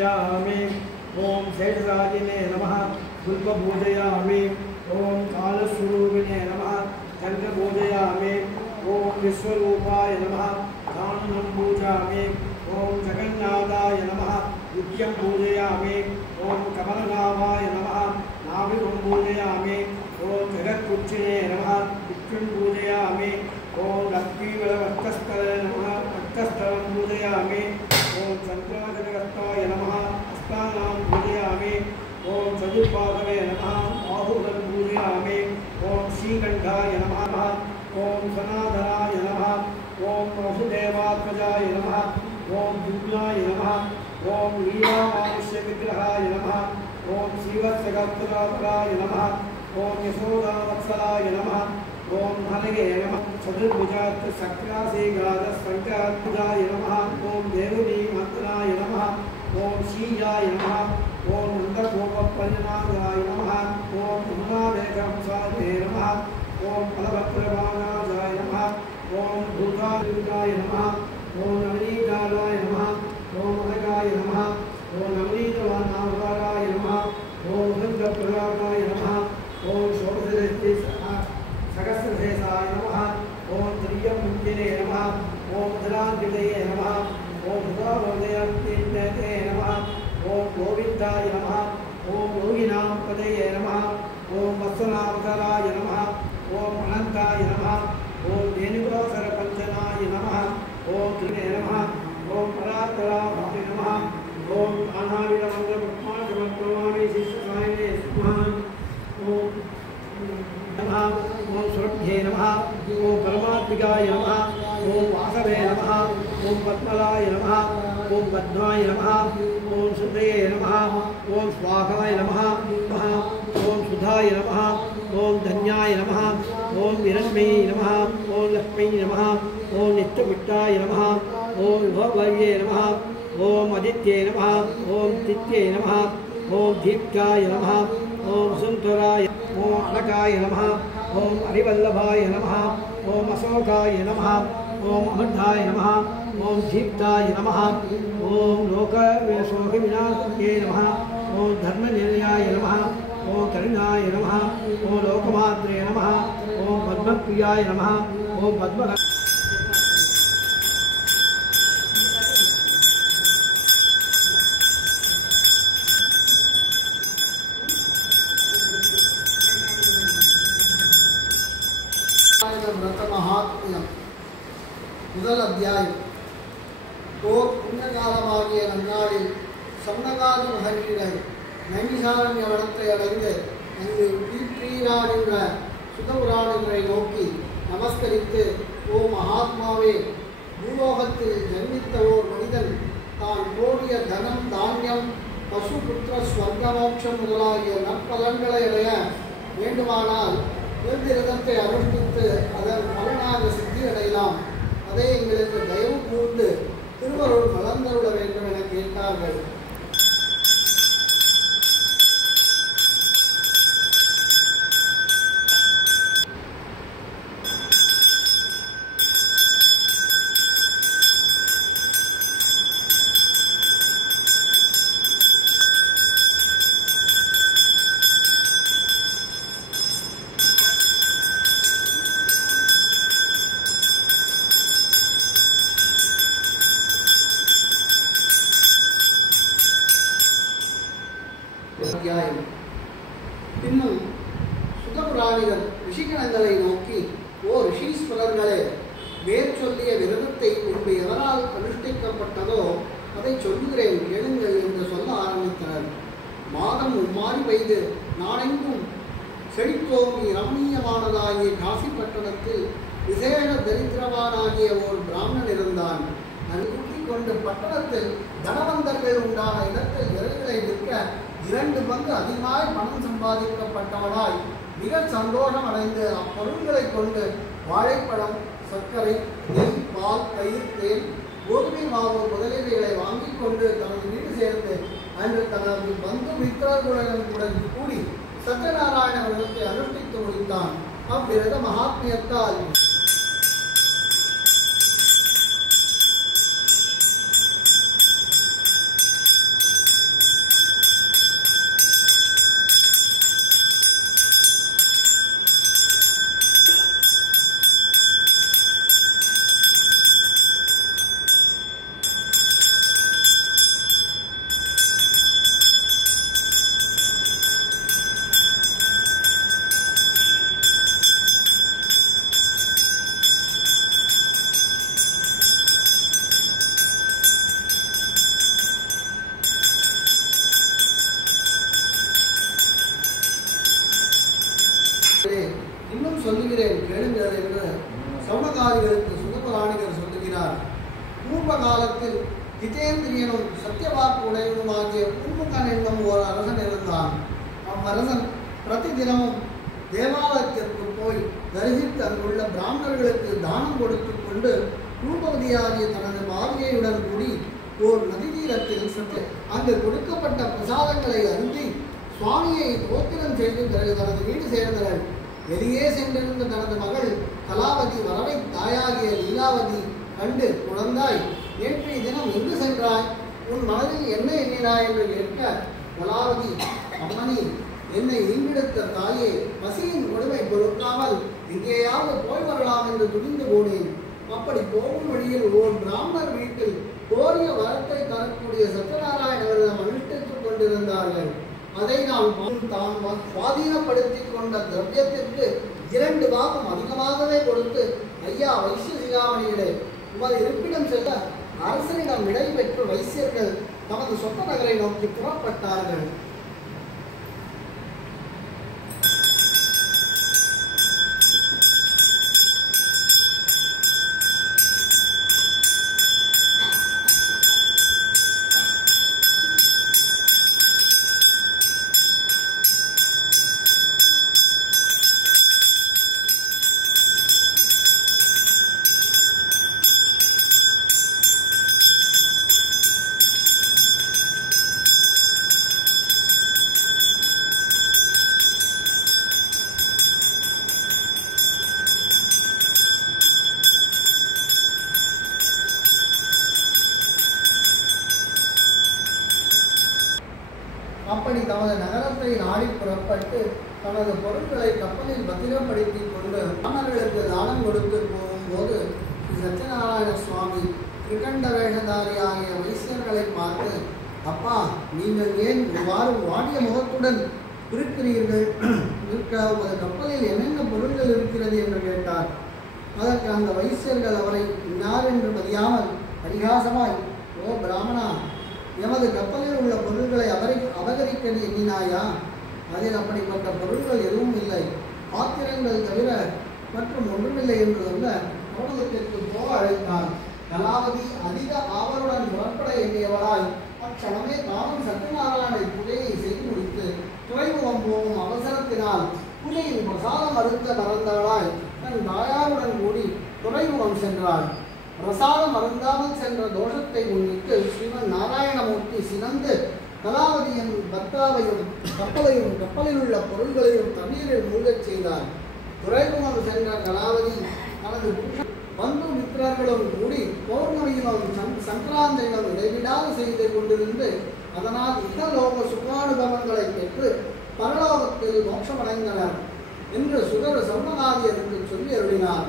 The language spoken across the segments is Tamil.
पूजयामि। ओम शेषराजिने नमः पुष्प पूजयामि। ओम कालस्वरूपिणे नमः चंद्र पूजयामि। ओम विश्वरूपाय नमः काननं पूजयामि। ओम जगन्नाथाय नमः नित्यं पूजयामि। ओम कमलनाभाय नमः नाभिं पूजयामि। ओम जगत्पुच्छिने नमः नित्यं पूजयामि। ओम लक्ष्मीवरवक्षस्थले नमः वक्षस्थलं पूजयामि। ओम शंकराचार्यगस्ताय नमः हस्तानां पूजयामि। ओम चतुर्पादवे नमः बाहुबलं पूजयामि। ओम श्रीकण्ठाय नमः। ओम सनातनाय नमः। ओम वसुदेवात्मजाय नमः। ओम दुर्गाय नमः। ओम लीलामानुष्यविग्रहाय नमः। ओम श्रीवत्सगोत्तराय नमः। ओम यशोदावत्सलाय नमः। ओम हरये नमः। चतुर्भुजात् सक्रासेगादशङ्करात्मजाय नमः। ओम देवनीमन्त्रणाय नमः। ओम श्रीयाय नमः। ओम नन्दगोपपरिणामाय नमः। ओम उमामेघंसाय नमः। ओम फलभद्रवाणाय नमः। ओम भूताय नमः। ओम नवनीताय नमः। ओम अनगाय नमः। ओम नवनीतवानाय नमः। ओम नन्दप्रदाय नमः। ओम सहस्रशेषाय नमः। ओम त्रियम्मुक्तिने नमः। ओम मधुरान्वितये नमः। ओम हृदावदयन्ते नमः। ओम गोविन्दाय नमः। ओम योगिनां पदये नमः। ओम वत्सनावताराय नमः। ओम अनन्ताय नमः। ओम धेनुकासरपञ्चनाय नमः। ओम त्रिने नमः। ओम परात्पराय नमः। ओम अनाविरमङ्गलपद्माचमत्प्रमाणे शिष्यसायने नमः। ओम नमः। ओम सुरभ्ये नमः। ओम परमात्मिकाय नमः। ओम वासवे नमः। ओम पद्मलाय नमः। ओम पद्माय नमः। ओम सुधये नमः। ओम स्वाहाय नमः। ओम सुधाय नमः। ओम धन्याय नमः। ओम विरण्मये नमः। ओम लक्ष्मी नमः। ओम नित्यपुष्टाय नमः। ओम विभवये नमः। ओम आदित्ये नमः। ओम तिथ्ये नमः। ओम दीप्ताय नमः। ओम सुंदराय ओम अनकाय नमः। ओम हरिवल्लभाय नमः। ओम अशोकाय नमः। ओम अमृताय नमः। ओम दीप्ताय नमः। ओम लोकविनाशाय नमः। ओम धर्मनिलयाय नमः। ओम करुणाय नमः। ओम लोकमात्रे नमः। ओम पद्मप्रियाय नमः। ओम पद्म व्रत महात्म्यम முதல் அத்தியாயம். ஓர் புண்ணியகாலமாகிய நன்னாளில் சம்னகாதி மகர்ஷிகள் நைமிசாரண்ய வனத்தை அடைந்து அங்கு கீற்றீரான் என்ற சுதபுராணங்களை நோக்கி நமஸ்கரித்து, ஓ மகாத்மாவே, பூலோகத்தில் ஜன்மித்த ஓர் மனிதன் தான் கோடிய தனம் தானியம் பசு புத்திர ஸ்வர்கமோட்சம் முதலாகிய நற்பலன்களை அடைய வேண்டுமானால் விரதத்தை அனுஷ்டித்து அதன் பலனாக சித்தி அடையலாம். அதை எங்களுக்கு தயவு கூர்ந்து திருவருள் வளர்ந்தருள வேண்டும் என கேட்டார்கள். இன்னும் சுதபுராணிகள் ரிஷிகணங்களை நோக்கி, ஓ ரிஷீஸ்வரர்களே, மேற்சொல்லிய விரதத்தை முன்பு எவரால் அனுஷ்டிக்கப்பட்டதோ அதை சொல்லுகிறேன் கேளுங்கள் என்று சொல்ல ஆரம்பித்தனர். மாதம் மும்மாறி பெய்து நாடெங்கும் செழித்தோங்கி ரமணீயமானதாகிய காசிப்பட்டணத்தில் விசேஷ தரித்திரவானாகிய ஓர் பிராமணன் இருந்தான். அன்றுக் கொண்டு பட்டணத்தில் தனவந்தர்கள் உண்டான இடத்தில் விறகுகளை விற்க 2 பங்கு அதிகமாய் பணம் சம்பாதிக்கப்பட்டவனாய் மிக சந்தோஷம் அடைந்து அப்பொருள்களை கொண்டு வாழைப்பழம், சர்க்கரை, நெய், பால், தயிர், தேன், கோதுமை மாவு முதலீடுகளை வாங்கிக் கொண்டு தனது வீடு சேர்ந்து அன்று தனது பந்து மித்திரர்களுடன் கூடி சத்யநாராயண விரதத்தை அனுஷ்டித்து முடித்தான். அவ்விரத மகாத்மியத்தால் அவ்வரசன் பிரதி தினமும் தேவாலயத்திற்கு போய் தரிசித்து அங்குள்ள பிராமணர்களுக்கு தானம் கொடுத்து கொண்டு ரூபவதியாகிய தனது பாரிகையுடன் கூடி ஓர் நதி தீரத்தில் சென்று அங்கு கொடுக்கப்பட்ட பிரசாதங்களை அருந்தி சுவாமியை தோத்திரம் செய்து பிறகு தனது வீடு சேர்ந்தனர். வெளியே சென்றிருந்த தனது மகள் கலாவதி வரவை தாயாகிய லீலாவதி கண்டு, குழந்தாய், நேற்றைய தினம் எங்கு சென்றாய்? உன் மனதில் என்ன எண்ணினாய் என்று கேட்க, கலாவதி, அம்மணி, என்னை ஈண்டெடுத்த தாயே, பசியின் கொடுமை பொறுக்காமல் எங்கேயாவது போய் வரலாம் என்று துணிந்து போனேன். அப்படி போகும் வழியில் ஓர் பிராமணர் வீட்டில் கோரிய வரத்தை தரக்கூடிய சத்யநாராயணவரிடம் அனுஷ்டித்துக் கொண்டிருந்தார்கள். அதை நான் தான் சுவாதீனப்படுத்திக் கொண்ட திரவியத்திற்கு 2 பாகம் அதிகமாகவே கொடுத்து, ஐயா வைசிய சிகாமணிகளே, உமது இருப்பிடம் செல்ல அரசனிடம் விடை பெற்று வைசியர்கள் தமது சொந்த நகரை நோக்கி புறப்பட்டார்கள். அப்படி தமது நகரத்தை நாடி புறப்பட்டு தனது பொருட்களை கப்பலில் பத்திரப்படுத்தி கொண்டு பிராமணர்களுக்கு தானம் கொடுத்து போகும்போது சத்யநாராயண சுவாமி திரிகண்ட வேஷதாரி ஆகிய வைசியர்களை பார்த்து, அப்பா, நீங்கள் ஏன் இவ்வாறு வாடிய முகத்துடன் இருக்கிறீர்கள்? உமது கப்பலில் என்னென்ன பொருட்கள் இருக்கிறது என்று கேட்டார். அதற்கு அந்த வைசியர்கள் அவரை இன்னார் என்று பதியாமல் பரிகாசமாய், ஓ பிராமணா, எமது கப்பலில் உள்ள பொருட்களை அபகரிக்க எண்ணினாயா? அதில் அப்படிப்பட்ட பொருட்கள் எதுவும் இல்லை, பாத்திரங்கள் தவிர மற்றும் ஒன்றுமில்லை என்று சொல்ல கோபுரத்திற்கு போக அழைத்தார். கலாவதி அதிக ஆவலுடன் புறப்பட எண்ணியவராய் அச்சமமே தானும் சத்யநாராயண பூஜையை செய்து முடித்து துறைமுகம் போகும் அவசரத்தினால் பூஜையில் பிரசாதம் அருந்த மறந்தவளாய் தன் தாயாருடன் கூடி துறைமுகம் சென்றாள். பிரசாதம் அருந்தாமல் சென்ற தோஷத்தை முன்னிட்டு ஸ்ரீமன் நாராயணமூர்த்தி சினந்து கலாவதியின் பர்த்தாவையும் கப்பலில் உள்ள பொருள்களையும் தண்ணீரில் மூழ்கச் செய்தார். துறைமுகம் சென்ற கலாவதி தனது பந்து மித்திரர்களும் கூடி பௌர்ணமியிலும் சங்கராந்தியிலும் இடைவிடாது செய்து கொண்டிருந்து அதனால் இகலோக சுகானுபவங்களை பெற்று பரலோகத்தில் மோட்சமடைந்தனர் என்று சுகர சர்வநாதியருக்கு சொல்லி அருளினார்.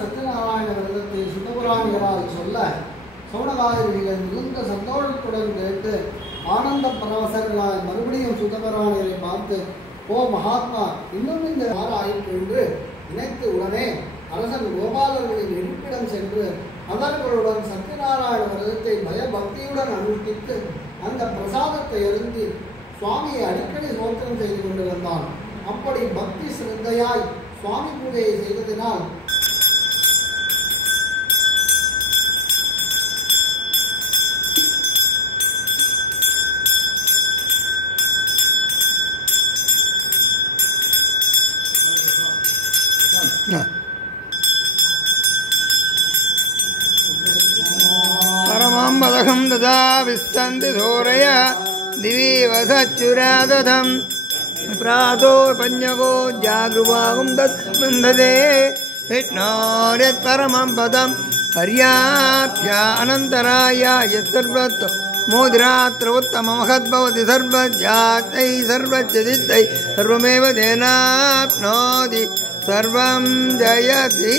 சத்யநாராயண விரதத்தை சுதபுராணிகளால் சொல்ல சோழகாயர்கள் மிகுந்த சந்தோஷத்துடன் கேட்டு ஆனந்த பரவசர்களால் மறுபடியும் சுதபுராணிகளை பார்த்து, ஓ மகாத்மா, இன்னும் இந்த ஆயிற்று என்று நினைத்து உடனே அரசன் கோபாலர்களின் இருப்பிடம் சென்று அவர்களுடன் சத்யநாராயண விரதத்தை பயபக்தியுடன் அனுஷ்டித்து அந்த பிரசாதத்தை அருந்தி சுவாமியை அடிக்கடி சோத்திரம் செய்து கொண்டு வந்தான். அப்படி பக்தி சிரத்தையாய் சுவாமி பூஜையை செய்ததினால் परमं ददा विस्तन्ति धोरय दिवि वसच्युरादधं प्रातो पञ्जको जागृवागुं तत्स्पन्दते विष्णोर्यत् परमं पदं पर्याप्य अनन्तराय यत्सर्वतो मोदिरात्र उत्तममहद्भवति सर्वज्ञातै सर्वचिदित्तै सर्वमेव तेनाप्नोति सर्वं जयति।